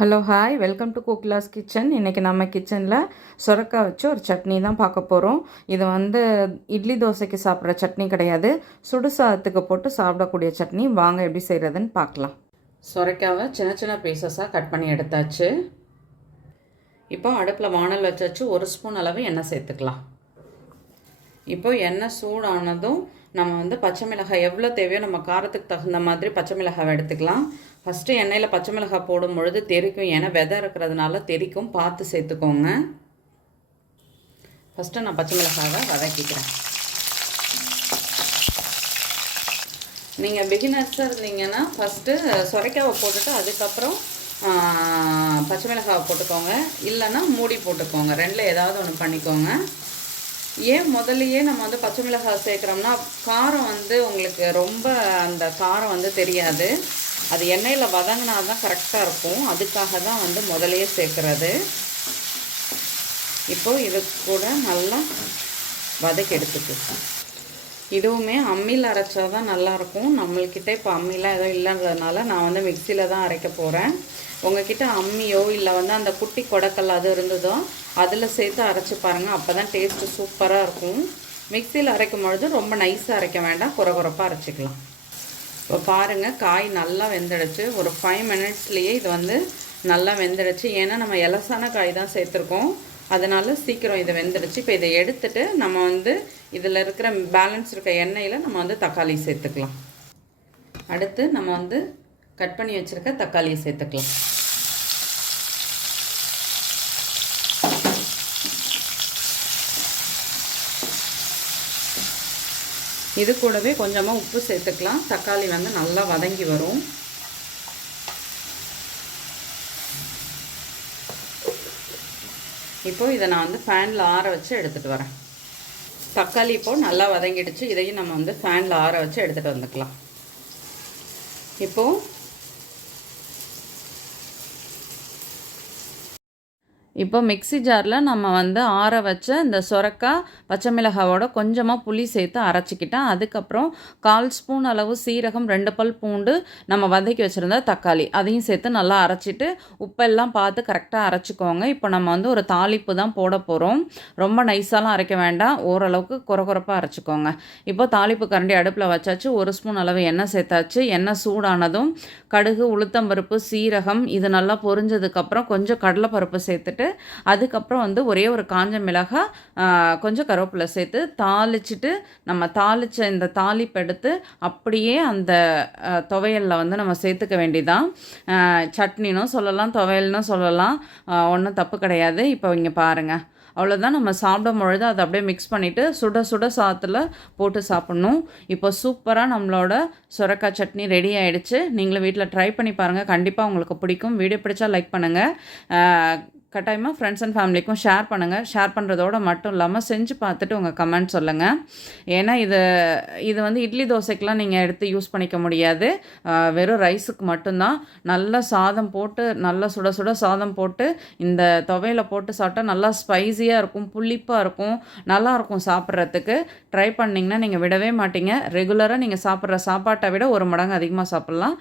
Hello hi welcome to Kokila's kitchen. இன்றைக்கி நம்ம கிச்சனில் சுரக்காய் வச்சு ஒரு சட்னி தான் பார்க்க போகிறோம். இது இட்லி தோசைக்கு சாப்பிட்ற சட்னி கிடையாது, சுடு சாதத்துக்கு போட்டு சாப்பிடக்கூடிய சட்னி. வாங்க எப்படி செய்கிறதுன்னு பார்க்கலாம். சுரக்காவை சின்ன சின்ன பீசஸாக கட் பண்ணி எடுத்தாச்சு. இப்போ அடுப்பில் வானல் வச்சாச்சு. 1 ஸ்பூன் அளவு எண்ணெய் சேர்த்துக்கலாம். இப்போ எண்ணெய் சூடானதும் நம்ம பச்சை மிளகாய் எவ்வளோ தேவையோ நம்ம காரத்துக்கு தகுந்த மாதிரி பச்சை மிளகாவை எடுத்துக்கலாம். ஃபஸ்ட்டு எண்ணெயில் பச்சை மிளகாய் போடும் பொழுது தெரிக்கும், ஏன்னா விதை இருக்கிறதுனால தெரிக்கும், பார்த்து சேர்த்துக்கோங்க. ஃபஸ்ட்டு நான் பச்சை மிளகாவை வதக்கிக்கிறேன். நீங்கள் பிகினர்ஸாக இருந்தீங்கன்னா ஃபஸ்ட்டு சுரைக்காவை போட்டுட்டு அதுக்கப்புறம் பச்சை மிளகாவை போட்டுக்கோங்க, இல்லைன்னா மூடி போட்டுக்கோங்க. ரெண்டில் ஏதாவது ஒன்று பண்ணிக்கோங்க. ஏன் முதல்லையே நம்ம பச்சை மிளகாய் சேர்க்குறோம்னா காரம் உங்களுக்கு ரொம்ப அந்த காரம் தெரியாது. அது எண்ணெயில் வதங்கினா தான் கரெக்டாக இருக்கும். அதுக்காக தான் முதலையே சேர்க்குறது. இப்போது இது கூட நல்லா வதக்கி எடுத்துக்கு. இதுவுமே அம்மியில் அரைச்சா தான் நல்லாயிருக்கும். நம்மள்கிட்ட இப்போ அம்மிலாம் எதுவும் இல்லைன்றதுனால நான் மிக்சியில் தான் அரைக்க போகிறேன். உங்கள்கிட்ட அம்மியோ இல்லை அந்த குட்டி கொடக்கல் அது இருந்ததோ அதில் சேர்த்து அரைச்சி பாருங்கள். அப்போ தான் டேஸ்ட்டு சூப்பராக இருக்கும். மிக்சியில் அரைக்கும் பொழுது ரொம்ப நைஸாக அரைக்க வேண்டாம், குறப்பாக அரைச்சிக்கலாம். இப்போ பாருங்கள், காய் நல்லா வெந்துடுச்சு. ஒரு 5 மினிட்ஸ்லேயே இது நல்லா வெந்துடுச்சு. ஏன்னா நம்ம எலசான காய் தான் சேர்த்துருக்கோம், அதனால் சீக்கிரம் இது வெந்துடுச்சு. இப்போ இதை எடுத்துகிட்டு நம்ம இதில் இருக்கிற பேலன்ஸ் இருக்க எண்ணெயில் நம்ம தக்காளி சேர்த்துக்கலாம். அடுத்து நம்ம கட் பண்ணி வச்சுருக்க தக்காளியை சேர்த்துக்கலாம். இது கூடவே கொஞ்சமாக உப்பு சேர்த்துக்கலாம். தக்காளி நல்லா வதங்கி வரும். இப்போது இதை நான் ஃபேனில் ஆற வச்சு எடுத்துகிட்டு வரேன். தக்காளி இப்போது நல்லா வதங்கிடுச்சு. இதையும் நம்ம ஃபேனில் ஆற வச்சு எடுத்துகிட்டு வந்துக்கலாம். இப்போ மிக்ஸி ஜாரில் நம்ம ஆற வச்ச இந்த சுரக்காய் பச்சை மிளகாவோட கொஞ்சமாக புளி சேர்த்து அரைச்சிக்கிட்டேன். அதுக்கப்புறம் 1/4 ஸ்பூன் அளவு சீரகம், 2 பல் பூண்டு, நம்ம வதக்கி வச்சுருந்த தக்காளி அதையும் சேர்த்து நல்லா அரைச்சிட்டு உப்பெல்லாம் பார்த்து கரெக்டாக அரைச்சிக்கோங்க. இப்போ நம்ம ஒரு தாளிப்பு தான் போட போகிறோம். ரொம்ப நைஸாலாம் அரைக்க வேண்டாம், ஓரளவுக்கு குறப்பாக அரைச்சிக்கோங்க. இப்போ தாளிப்பு கரண்டி அடுப்பில் வச்சாச்சு. 1 ஸ்பூன் அளவு எண்ணெய் சேர்த்தாச்சு. எண்ணெய் சூடானதும் கடுகு, உளுத்தம்பருப்பு, சீரகம் இது நல்லா பொரிஞ்சதுக்கப்புறம் கொஞ்சம் கடலைப்பருப்பு சேர்த்துட்டு அதுக்கப்புறம் ஒரே ஒரு காஞ்ச மிளகாய், கொஞ்சம் கருவேப்பிலை சேர்த்து தாளிச்சிட்டு நம்ம தாளித்த இந்த தாளிப்பு எடுத்து அப்படியே அந்த துவையலில் நம்ம சேர்த்துக்க வேண்டியதான். சட்னினும் சொல்லலாம், துவையல்னு சொல்லலாம், ஒன்றும் தப்பு கிடையாது. இப்போ இங்கே பாருங்கள், அவ்வளோதான். நம்ம சாப்பிடும் பொழுது அதை அப்படியே மிக்ஸ் பண்ணிவிட்டு சுட சுட சாதத்தில் போட்டு சாப்பிட்ணும். இப்போ சூப்பராக நம்மளோட சுரக்காய் சட்னி ரெடி ஆகிடுச்சு. நீங்களும் வீட்டில் ட்ரை பண்ணி பாருங்கள், கண்டிப்பாக உங்களுக்கு பிடிக்கும். வீடியோ பிடிச்சா லைக் பண்ணுங்கள், கட்டாயமாக ஃப்ரெண்ட்ஸ் அண்ட் ஃபேமிலிக்கும் ஷேர் பண்ணுங்கள். ஷேர் பண்ணுறதோடு மட்டும் இல்லாமல் செஞ்சு பார்த்துட்டு உங்கள் கமெண்ட் சொல்லுங்கள். ஏன்னா இது இட்லி தோசைக்கெலாம் நீங்கள் எடுத்து யூஸ் பண்ணிக்க முடியாது, வெறும் ரைஸுக்கு மட்டும்தான். நல்லா சாதம் போட்டு, நல்லா சுட சுட சாதம் போட்டு இந்த துவையில் போட்டு சாப்பிட்டா நல்லா ஸ்பைஸியாக இருக்கும், புளிப்பாக இருக்கும், நல்லாயிருக்கும் சாப்பிட்றதுக்கு. ட்ரை பண்ணிங்கன்னா நீங்கள் விடவே மாட்டீங்க. ரெகுலராக நீங்கள் சாப்பிட்ற சாப்பாட்டை விட 1 மடங்கு அதிகமாக சாப்பிட்லாம்.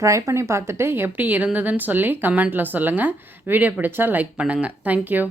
ட்ரை பண்ணி பார்த்துட்டு எப்படி இருந்ததுன்னு சொல்லி கமெண்ட்டில் சொல்லுங்கள். வீடியோ பிடிச்சா லைக் பண்ணுங்கள். தேங்க்யூ.